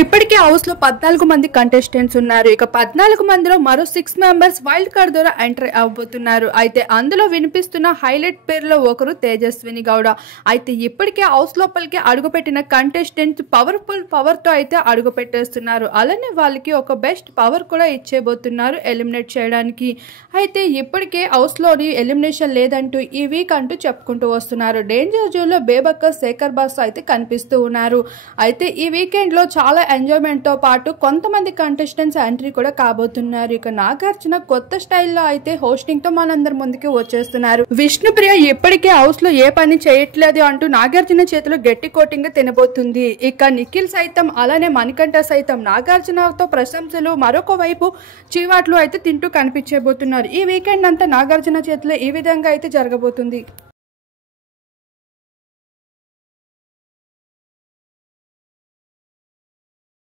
ఇప్పటికే హౌస్ లో 14 మంది కంటెస్టెంట్స్ ఉన్నారు. ఇక 14 మందిలో మరో 6 మెంబర్స్ వైల్డ్ కార్డ్ ద్వారా ఎంటర్ అవబోతున్నారు. అయితే అందులో వినిపిస్తున్న హైలైట్ పేర్లో ఒకరు తేజస్విని గౌడ. అయితే ఇప్పటికే హౌస్ లోపలికి అడుగుపెట్టిన కంటెస్టెంట్స్ పవర్ఫుల్ పవర్ తో అయితే అడుగు పెట్టేస్తున్నారు. అలానే వాళ్ళకి ఒక బెస్ట్ పవర్ కూడా ఇచ్చేబోతున్నారు ఎలిమినేట్ చేయడానికి. అయితే ఇప్పటికే హౌస్ లోని ఎలిమినేషన్ లేదంటూ ఈ వీక్ అంటూ చెప్పుకుంటూ వస్తున్నారు. డేంజర్ జోన్ లో బేబక్క, శేఖర్ బాస్ అయితే కనిపిస్తూ ఉన్నారు. అయితే ఈ వీకెండ్ లో చాలా ఎంజాయ్మెంట్ తో పాటు కొంతమంది కంటెస్టెంట్స్ ఎంట్రీ కూడా కాబోతున్నారు. ఇక నాగార్జున కొత్త స్టైల్లో అయితే హోస్టింగ్ తో మనందరి ముందుకి వచ్చేస్తున్నారు. విష్ణుప్రియ ఇప్పటికే హౌస్ లో ఏ పని చేయట్లేదు అంటూ నాగార్జున చేతిలో గట్టి కోటింగ్ తినబోతుంది. ఇక నిఖిల్ సైతం అలానే మణికంఠ సైతం నాగార్జునతో ప్రశంసలు, మరొక వైపు చీవాట్లు అయితే తింటూ కనిపించబోతున్నారు. ఈ వీకెండ్ అంతా నాగార్జున చేతిలో ఈ విధంగా అయితే జరగబోతుంది.